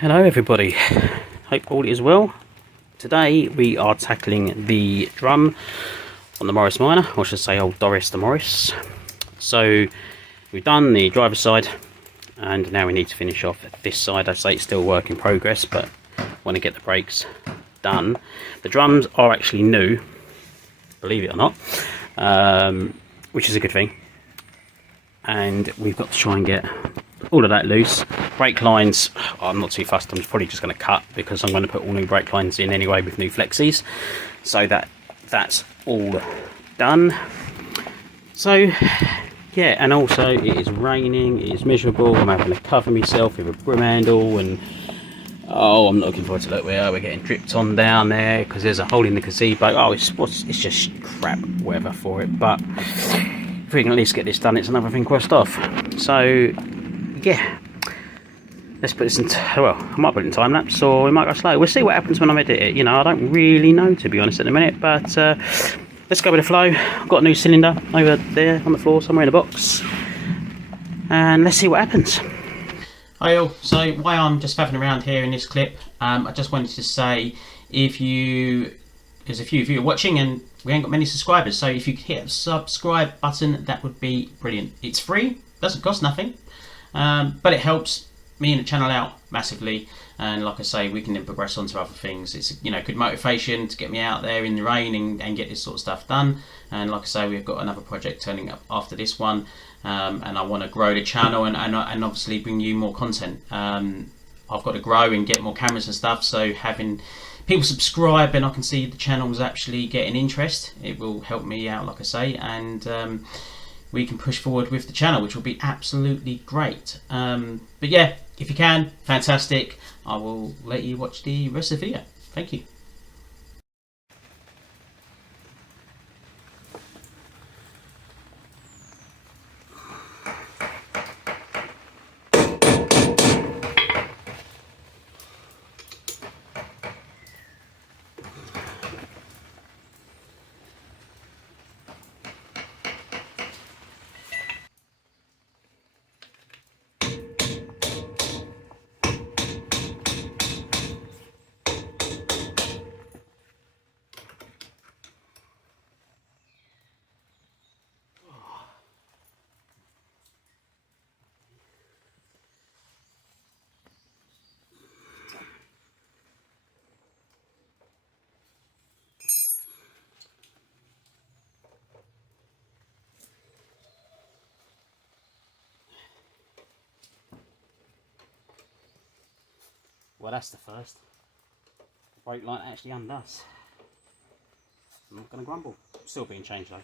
Hello everybody, hope all is well. Today we are tackling the drum on the Morris Minor, or I should say old Dorris the Morris. So we've done the driver's side and now we need to finish off this side. I'd say it's still work in progress, but I want to get the brakes done. The drums are actually new, believe it or not, which is a good thing. And we've got to try and get all of that loose. Brake lines, I'm not too fussed, I'm probably just going to cut because I'm going to put all new brake lines in anyway with new flexies. So that's all done. So yeah, and also it is raining, it is miserable, I'm having to cover myself with a broom handle, and oh, I'm not looking forward to look where we're getting dripped on down there because there's a hole in the gazebo. Oh, it's just crap weather for it, but if we can at least get this done, it's another thing crossed off. So yeah, let's put this in, well, I might put it in time lapse or we might go slow. We'll see what happens when I edit it. You know, I don't really know, to be honest, at the minute, but let's go with the flow. I've got a new cylinder over there on the floor somewhere in a box, and let's see what happens. Hi all, so while I'm just faffing around here in this clip, I just wanted to say, there's a few of you watching and we ain't got many subscribers, so if you could hit a subscribe button, that would be brilliant. It's free, doesn't cost nothing, but it helps me and the channel out massively, and like I say, we can then progress on to other things. It's, you know, good motivation to get me out there in the rain and get this sort of stuff done. And like I say, we've got another project turning up after this one, and I want to grow the channel and obviously bring you more content. I've got to grow and get more cameras and stuff, so having people subscribe and I can see the channel's actually getting interest, it will help me out, like I say, and we can push forward with the channel, which will be absolutely great. But yeah, if you can, fantastic. I will let you watch the rest of the video. Thank you. Well, that's the first. The brake light actually undoes. I'm not going to grumble. Still being changed though.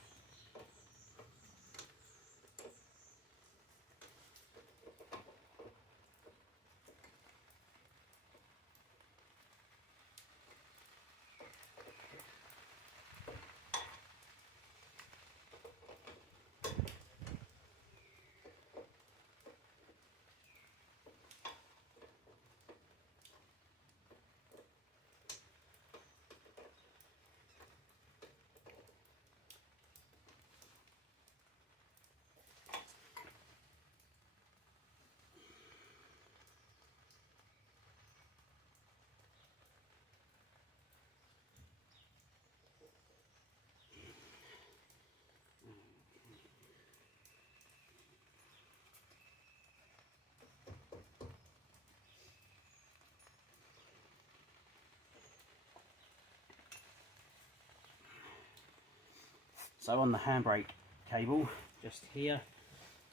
So on the handbrake cable, just here,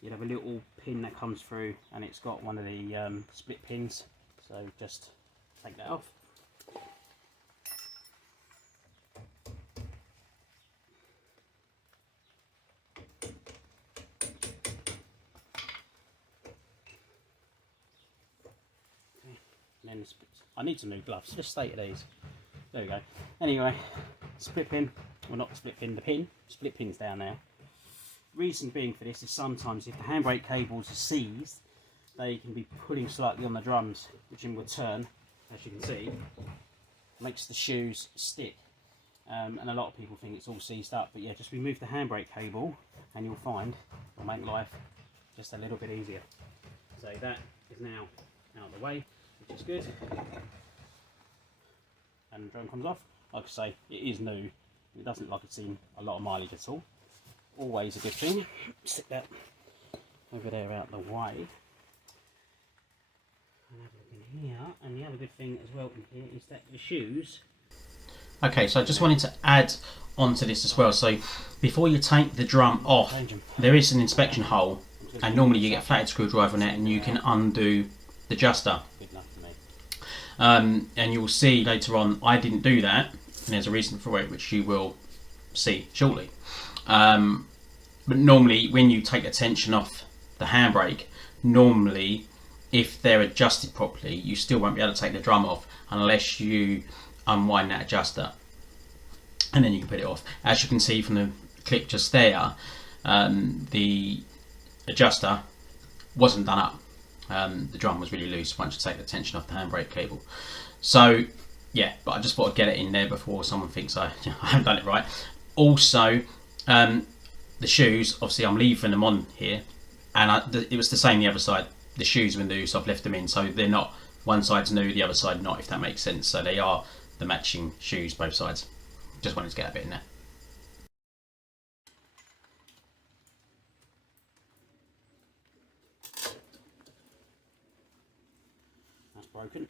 you have a little pin that comes through and it's got one of the split pins. So just take that off. And then I need some new gloves, just stay at these. There we go. Anyway, split pin, well not the split pin, the pin, split pin's down there. Reason being for this is sometimes if the handbrake cables are seized, they can be pulling slightly on the drums, which in return, as you can see, makes the shoes stick. And a lot of people think it's all seized up, but yeah, just remove the handbrake cable and you'll find it'll make life just a little bit easier. So that is now out of the way. it's good. And the drum comes off. Like I say, it is new. It doesn't look like it's seen a lot of mileage at all. Always a good thing. Stick that over there out the way. And have a look in here. And the other good thing as well in here is that the shoes. Okay, so I just wanted to add onto this as well. So before you take the drum off, there is an inspection hole, and normally you get a flathead screwdriver on it, and you can undo the adjuster. Good enough for me. And you'll see later on, I didn't do that, and there's a reason for it, which you will see shortly. But normally, when you take the tension off the handbrake, normally, if they're adjusted properly, you still won't be able to take the drum off unless you unwind that adjuster, and then you can put it off. As you can see from the clip just there, the adjuster wasn't done up. The drum was really loose once you take the tension off the handbrake cable. So yeah, but I just thought I'd get it in there before someone thinks I haven't done it right. Also, the shoes, obviously I'm leaving them on here, and it was the same the other side. The shoes were new, so I've left them in, so they're not, one side's new, the other side not, if that makes sense. So they are the matching shoes, both sides. Just wanted to get a bit in there. That's broken.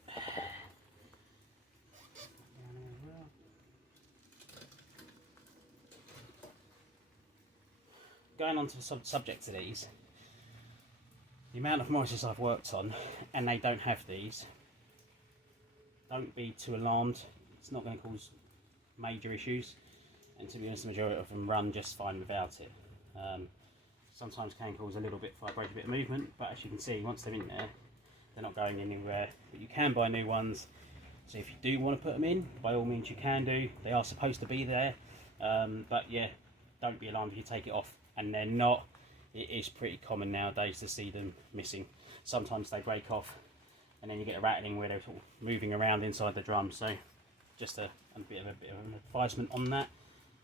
Going on to the subject of these, the amount of Morrises I've worked on, and they don't have these, don't be too alarmed. It's not going to cause major issues, and to be honest, the majority of them run just fine without it. Sometimes can cause a little bit of vibration, a bit of movement, but as you can see, once they're in there, they're not going anywhere. But you can buy new ones, so if you do want to put them in, by all means you can do. They are supposed to be there, but yeah, don't be alarmed if you take it off and they're not. It is pretty common nowadays to see them missing. Sometimes they break off, and then you get a rattling where they're sort of moving around inside the drum. So just a bit of an advisement on that.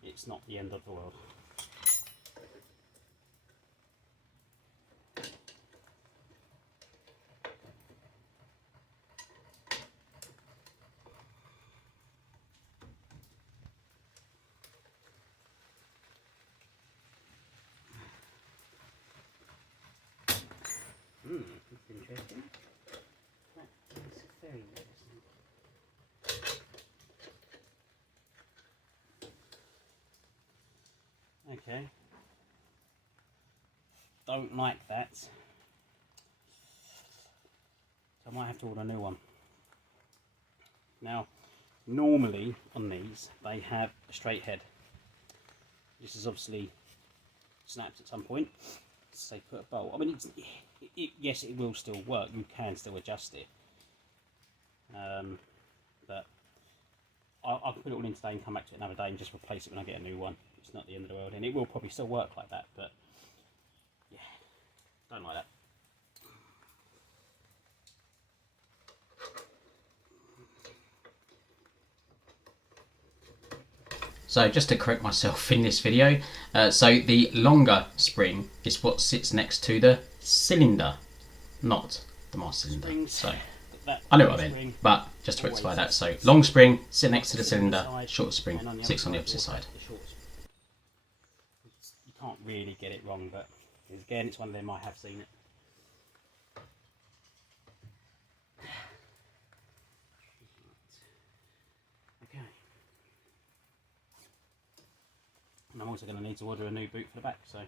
It's not the end of the world. That's interesting. That is very interesting. Okay. Don't like that. So I might have to order a new one. Now, normally on these, they have a straight head. This is obviously snapped at some point. Say put a bolt. I mean, yes, it will still work. You can still adjust it. But I can put it all in today and come back to it another day and just replace it when I get a new one. It's not the end of the world, and it will probably still work like that. But yeah, don't like that. So just to correct myself in this video, so the longer spring is what sits next to the cylinder, not the master cylinder. So I know what I mean, but just to rectify that, so long spring sit next to the cylinder, short spring sits on the opposite side. You can't really get it wrong, but again, it's one of them I have seen it. Okay. And I'm also going to need to order a new boot for the back, so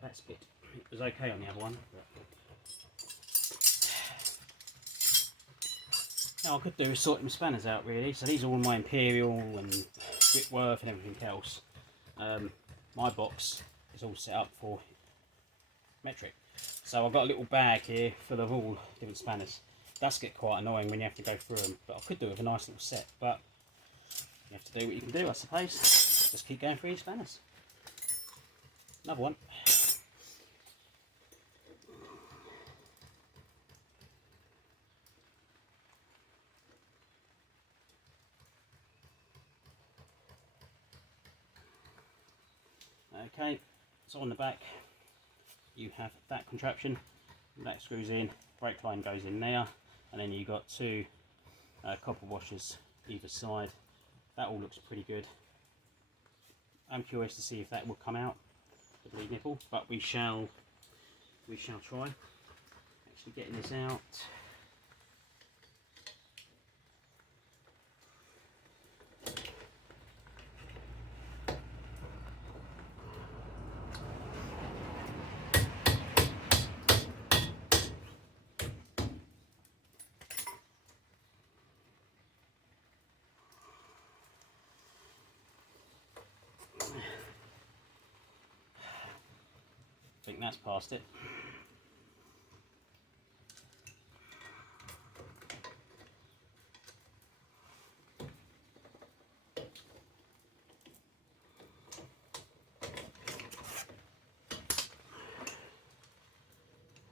that's good. It was okay on the other one. But now I could do is sort them spanners out really. So these are all my Imperial and Whitworth and everything else. My box is all set up for metric. So I've got a little bag here full of all different spanners. It does get quite annoying when you have to go through them, but I could do it with a nice little set. But you have to do what you can do, I suppose. Just keep going through your spanners. Another one. Okay, so on the back you have that contraption that screws in, brake line goes in there, and then you've got two copper washers either side. That all looks pretty good. I'm curious to see if that will come out, the bleed nipple, but we shall try. Actually getting this out. I think that's past it.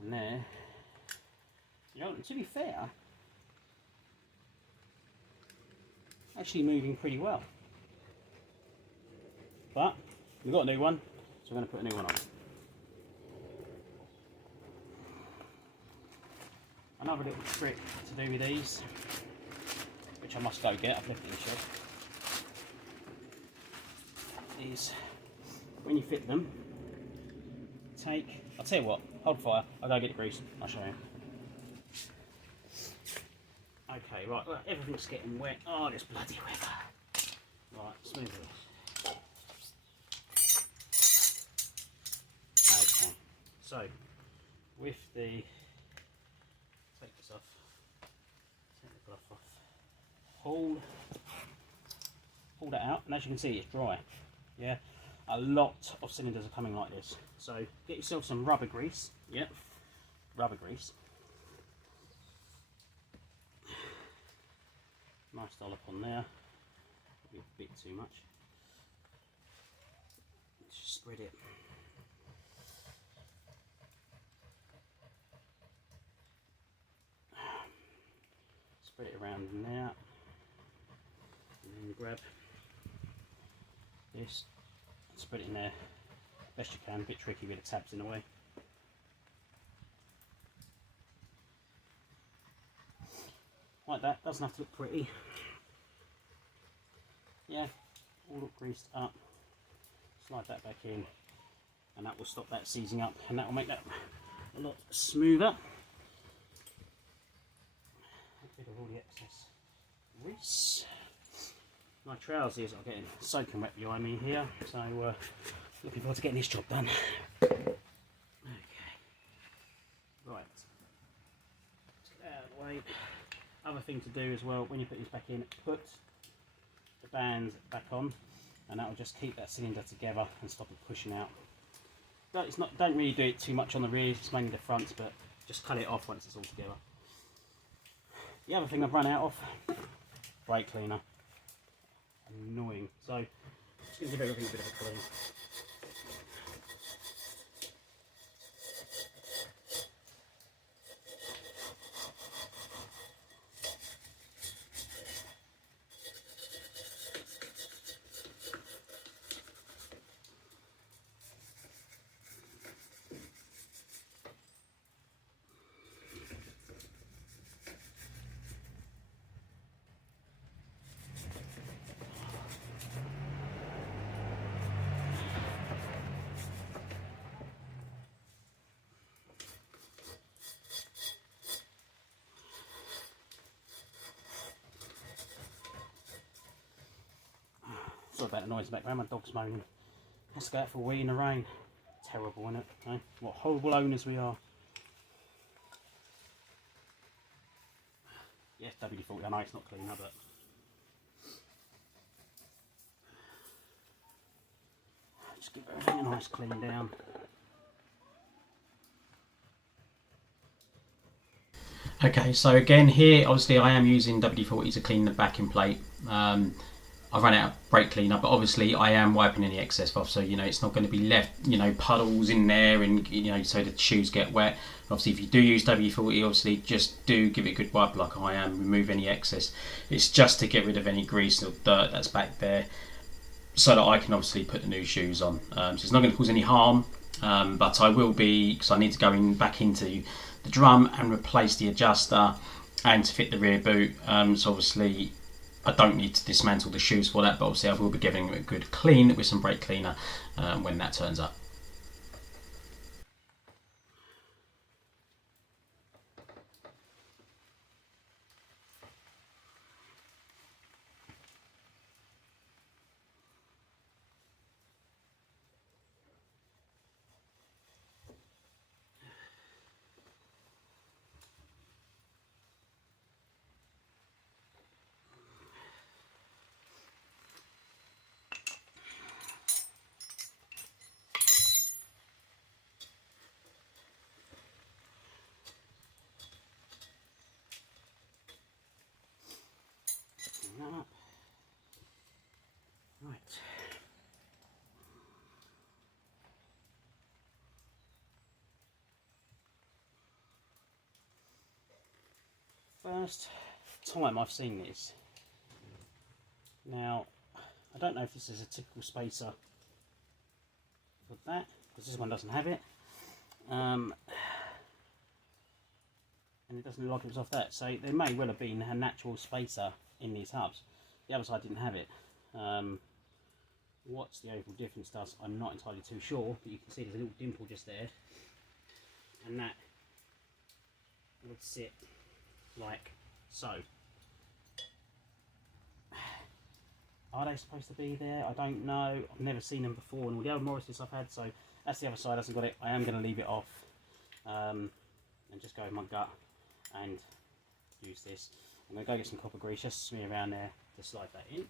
And there, you know, to be fair, actually moving pretty well. But we've got a new one, so we're going to put a new one on. Another little trick to do with these, which I must go get, I've left it in the shed, is when you fit them, I'll tell you what, hold fire, I'll go get the grease, I'll show you. Okay, right, look, everything's getting wet. Oh, this bloody weather. Right, smooth it. Okay, so with the, take this off, take the glove off, pull that out, and as you can see, it's dry. Yeah, a lot of cylinders are coming like this. So get yourself some rubber grease. Yep, rubber grease. Nice dollop on there. Maybe a bit too much. Just spread it. Spread it around in there. And then grab this and spread it in there best you can. A bit tricky with the tabs in the way. Like that, doesn't have to look pretty. Yeah, all look greased up. Slide that back in, and that will stop that seizing up, and that will make that a lot smoother. Get rid of all the excess grease. My trousers are getting soaking wet behind me here, so looking forward to getting this job done. Okay, right. Let's get that out of the way. Other thing to do as well, when you put these back in, put the bands back on, and that will just keep that cylinder together and stop it pushing out. But it's not, don't really do it too much on the rears, it's mainly the fronts, but just cut it off once it's all together. The other thing I've run out of, brake cleaner. Annoying. So just going to give everything a bit of a clean. Sorry about the noise in the background, my dog's moaning. Has to go out for a wee in the rain. Terrible, isn't it? Eh? What horrible owners we are. Yes, WD-40, I know it's not cleaner, but just give everything a nice clean down. Okay, so again here, obviously I am using WD-40 to clean the backing plate. I've run out of brake cleaner, but obviously I am wiping any excess off, so you know it's not going to be left, you know, puddles in there, and you know, so the shoes get wet. Obviously, if you do use WD-40, obviously just do give it a good wipe like I am. Remove any excess. It's just to get rid of any grease or dirt that's back there, so that I can obviously put the new shoes on. So it's not going to cause any harm, but I will be, because I need to go back into the drum and replace the adjuster and to fit the rear boot. So obviously I don't need to dismantle the shoes for that, but obviously I will be giving them a good clean with some brake cleaner when that turns up. Right. First time I've seen this. Now, I don't know if this is a typical spacer for that, because this one doesn't have it. And it doesn't look like it was off that, so there may well have been a natural spacer in these hubs. The other side didn't have it. What's the overall difference does, I'm not entirely too sure, but you can see there's a little dimple just there, and that would sit like so. Are they supposed to be there? I don't know. I've never seen them before in all the other Morrises I've had, so that's the other side, hasn't got it. I am going to leave it off and just go with my gut and use this. I'm going to go get some copper grease, just smear around there to slide that in.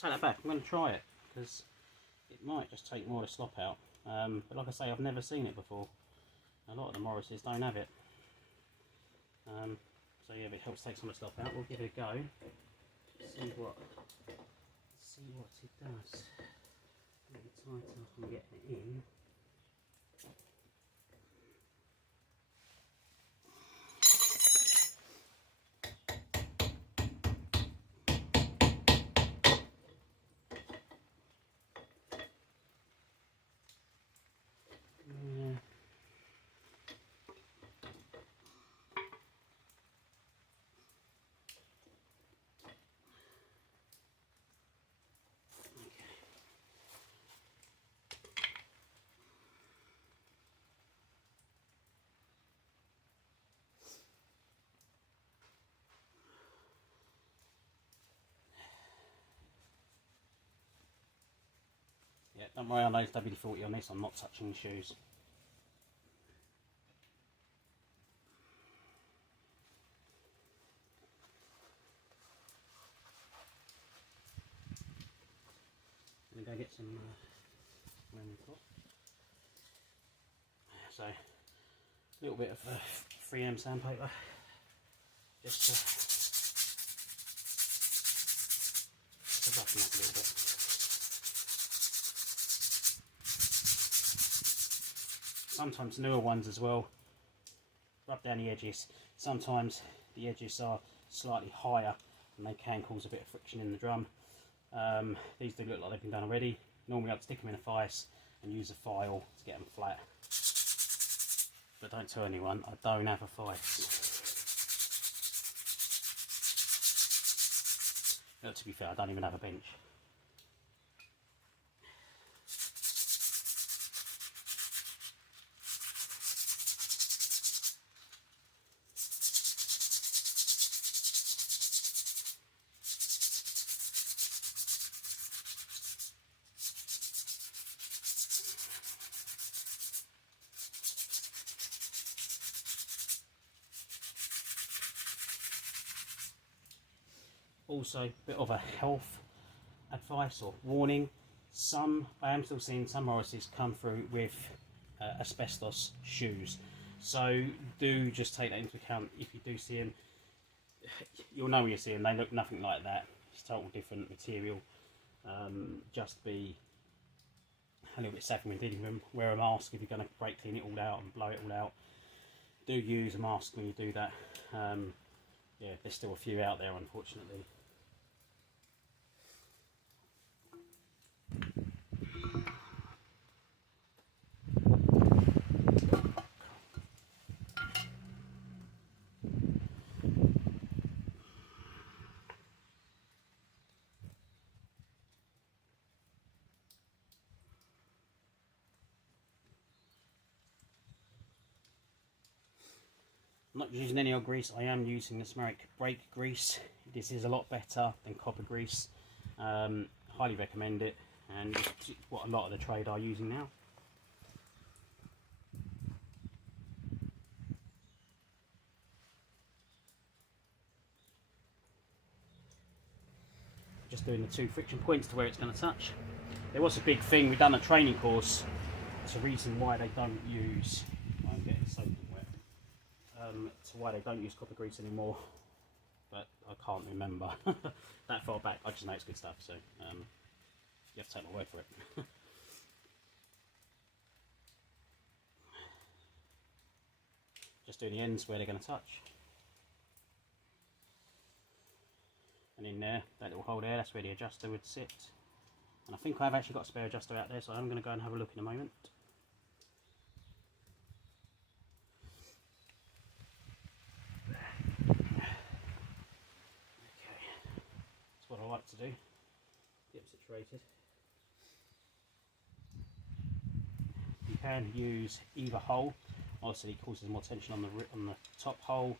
Take that back, I'm going to try it, because it might just take more of the slop out, but like I say, I've never seen it before. A lot of the Morrises don't have it, so yeah, if it helps take some of the slop out, we'll give it a go, see what it does. A little tighter from getting it in. Yeah, don't worry, I know it's WD-40 on this, I'm not touching the shoes. I'm going to go get some lemon top. So, a little bit of 3M sandpaper, just to roughen up a little bit. Sometimes newer ones as well, rub down the edges. Sometimes the edges are slightly higher and they can cause a bit of friction in the drum. These do look like they've been done already. Normally I'd stick them in a vise and use a file to get them flat. But don't tell anyone, I don't have a vise. But to be fair, I don't even have a bench. Also, a bit of a health advice or warning. I am still seeing some Morrises come through with asbestos shoes. So do just take that into account if you do see them. You'll know when you see them, they look nothing like that. It's total different material. Just be a little bit safe when dealing with them. Wear a mask if you're going to brake clean it all out and blow it all out. Do use a mask when you do that. Yeah, there's still a few out there, unfortunately. I'm not using any oil grease, I am using the Smeric brake grease. This is a lot better than copper grease. Highly recommend it, and it's what a lot of the trade are using now. Just doing the 2 friction points to where it's going to touch. There was a big thing, we've done a training course. It's a reason why they don't use, I'm getting soaked and wet. To why they don't use copper grease anymore, but I can't remember that far back. I just know it's good stuff, so you have to take my word for it. Just doing the ends where they're going to touch, and in there, that little hole there, that's where the adjuster would sit. And I think I've actually got a spare adjuster out there, so I'm going to go and have a look in a moment. What I like to do, get them situated. You can use either hole. Obviously, it causes more tension on the top hole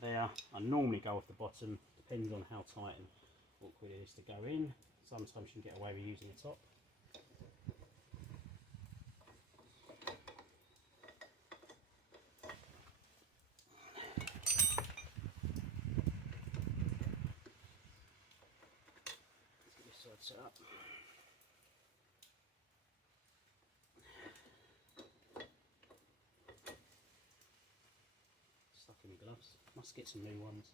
there. I normally go off the bottom, depends on how tight and awkward it is to go in. Sometimes you can get away with using the top. Set up. Stuck in my gloves. Must get some new ones.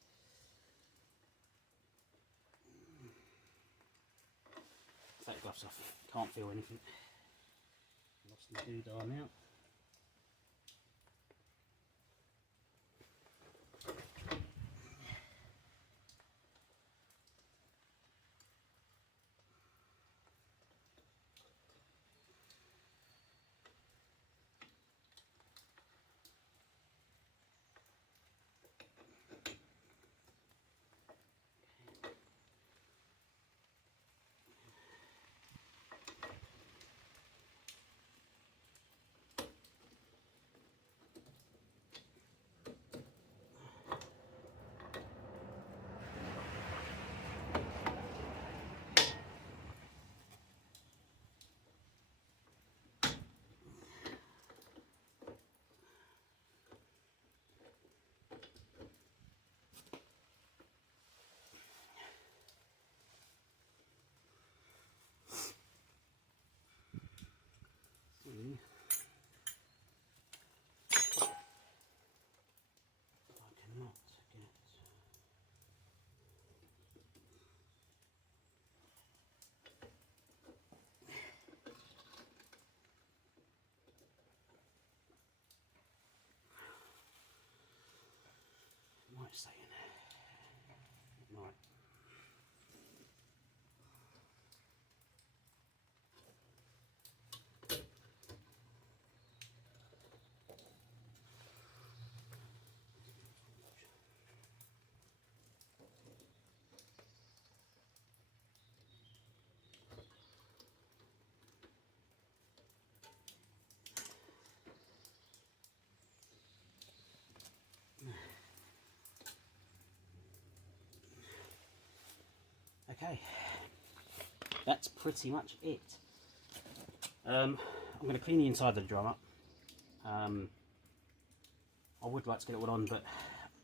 Take gloves off. Can't feel anything. Lost the doodah now. I cannot get it might stay in there. It might. Okay, that's pretty much it. I'm going to clean the inside of the drum up. I would like to get it all on, but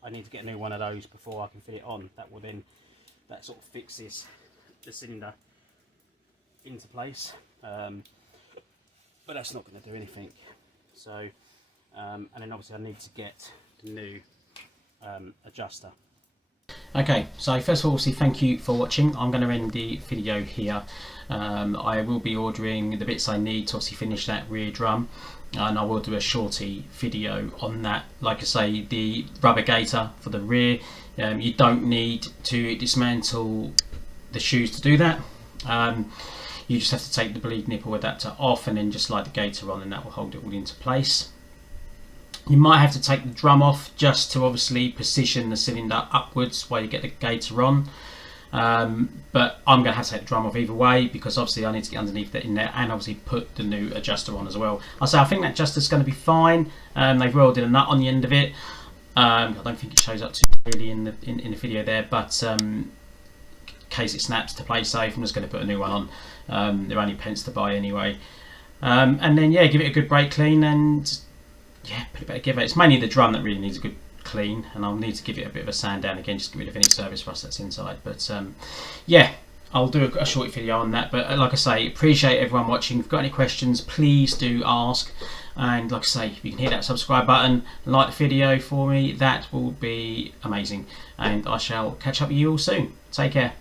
I need to get a new one of those before I can fit it on. That will then, that sort of fixes the cylinder into place. But that's not going to do anything. So and then obviously I need to get the new adjuster. Okay, so first of all, thank you for watching. I'm going to end the video here. I will be ordering the bits I need to obviously finish that rear drum, and I will do a shorty video on that. Like I say, the rubber gaiter for the rear, you don't need to dismantle the shoes to do that. You just have to take the bleed nipple adapter off and then just slide the gaiter on, and that will hold it all into place. You might have to take the drum off just to obviously position the cylinder upwards while you get the gaiter on. But I'm going to have to take the drum off either way, because obviously I need to get underneath that in there and obviously put the new adjuster on as well. I think that adjuster's going to be fine. They've welded a nut on the end of it. I don't think it shows up too clearly in the video there, but in case it snaps, to play safe, I'm just going to put a new one on. They're only pence to buy anyway. And then yeah, give it a good brake clean, and yeah, put it back together. It's mainly the drum that really needs a good clean, and I'll need to give it a bit of a sand down again, just to get rid of any service rust that's inside. But yeah, I'll do a short video on that. But like I say, appreciate everyone watching. If you've got any questions, please do ask. And like I say, if you can hit that subscribe button and like the video for me, that will be amazing. And I shall catch up with you all soon. Take care.